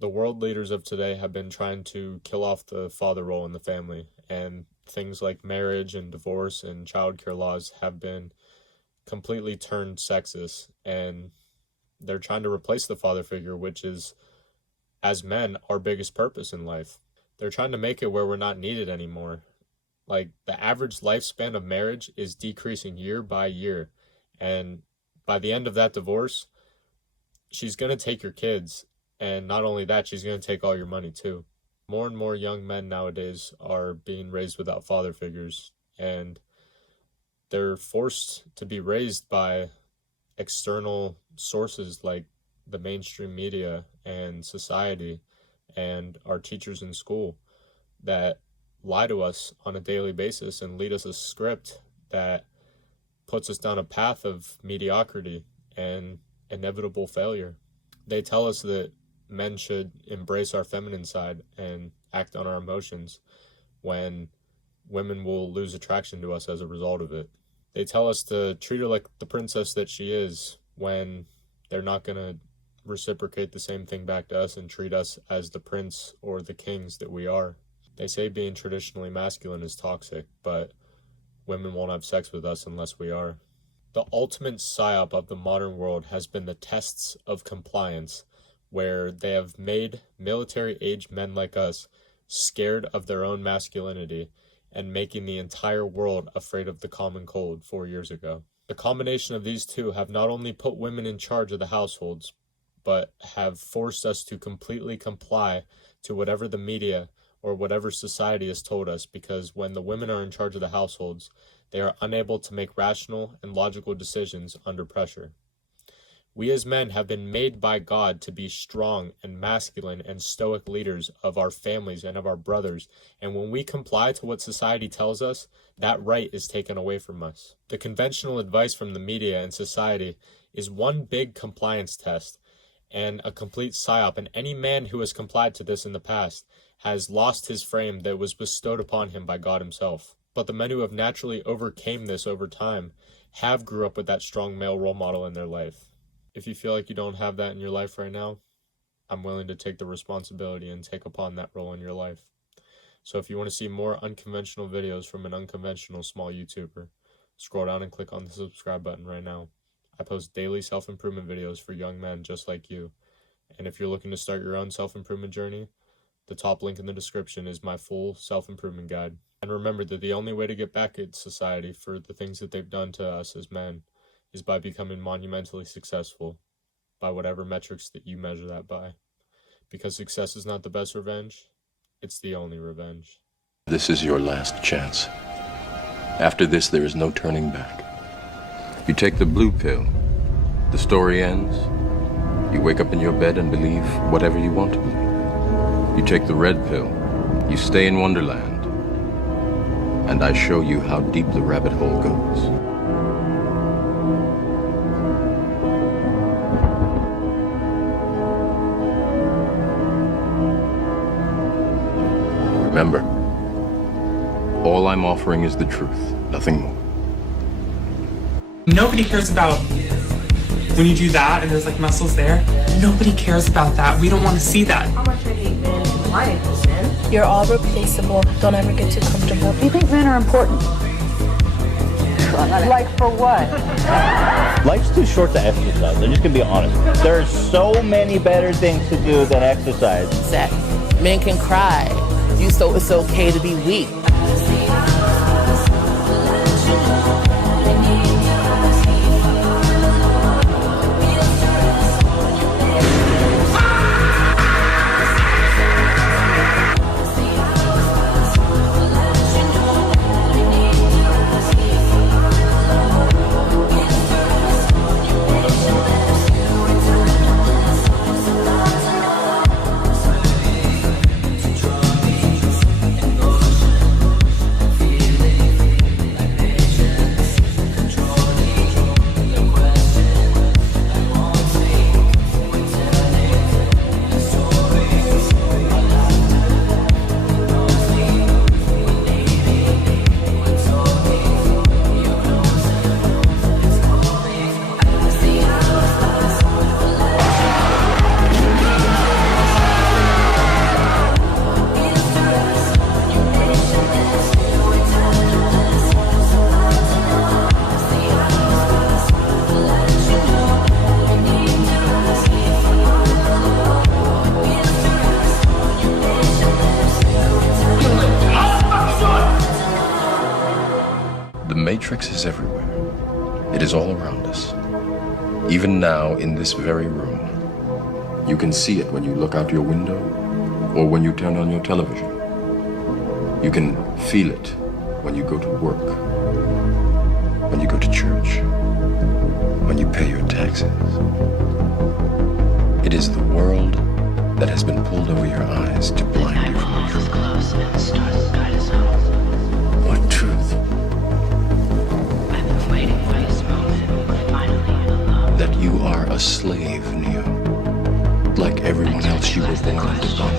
The world leaders of today have been trying to kill off the father role in the family, and things like marriage and divorce and childcare laws have been completely turned sexist, and they're trying to replace the father figure, which is, as men, our biggest purpose in life. They're trying to make it where we're not needed anymore. Like, the average lifespan of marriage is decreasing year by year, and by the end of that divorce, she's going to take your kids, and not only that, she's going to take all your money too. More and more young men nowadays are being raised without father figures, and they're forced to be raised by external sources like the mainstream media and society and our teachers in school that lie to us on a daily basis and lead us a script that puts us down a path of mediocrity and inevitable failure. They tell us that men should embrace our feminine side and act on our emotions, when women will lose attraction to us as a result of it. They tell us to treat her like the princess that she is, when they're not going to reciprocate the same thing back to us and treat us as the prince or the kings that we are. They say being traditionally masculine is toxic, but women won't have sex with us unless we are. The ultimate psyop of the modern world has been the tests of compliance, where they have made military-aged men like us scared of their own masculinity and making the entire world afraid of the common cold 4 years ago. The combination of these two have not only put women in charge of the households, but have forced us to completely comply to whatever the media or whatever society has told us, because when the women are in charge of the households, they are unable to make rational and logical decisions under pressure. We as men have been made by God to be strong and masculine and stoic leaders of our families and of our brothers, and when we comply to what society tells us, that right is taken away from us. The conventional advice from the media and society is one big compliance test and a complete psyop, and any man who has complied to this in the past has lost his frame that was bestowed upon him by God himself. But the men who have naturally overcame this over time have grew up with that strong male role model in their life. If you feel like you don't have that in your life right now, I'm willing to take the responsibility and take upon that role in your life. So if you want to see more unconventional videos from an unconventional small YouTuber, scroll down and click on the subscribe button right now. I post daily self-improvement videos for young men just like you. And if you're looking to start your own self-improvement journey, the top link in the description is my full self-improvement guide. And remember that the only way to get back at society for the things that they've done to us as men is by becoming monumentally successful, by whatever metrics that you measure that by. Because success is not the best revenge, it's the only revenge. This is your last chance. After this, there is no turning back. You take the blue pill, the story ends. You wake up in your bed and believe whatever you want to believe. You take the red pill, you stay in Wonderland, and I show you how deep the rabbit hole goes. Remember, all I'm offering is the truth, nothing more. Nobody cares about when you do that and there's like muscles there. Nobody cares about that. We don't want to see that. How much I hate men in life, men. You're all replaceable. Don't ever get too comfortable. You think men are important? Like for what? Life's too short to exercise. I'm just gonna be honest. There's so many better things to do than exercise. That men can cry. So it's okay to be weak. Matrix is everywhere. It is all around us. Even now, in this very room. You can see it when you look out your window or when you turn on your television. You can feel it when you go to work, when you go to church, when you pay your taxes. It is the world that has been pulled over your eyes to blind you from the truth. Close and the stars guide us home. What truth? I've been waiting for this moment, but finally you're alone. That you are a slave, Neo. Like everyone else, you were born into bondage.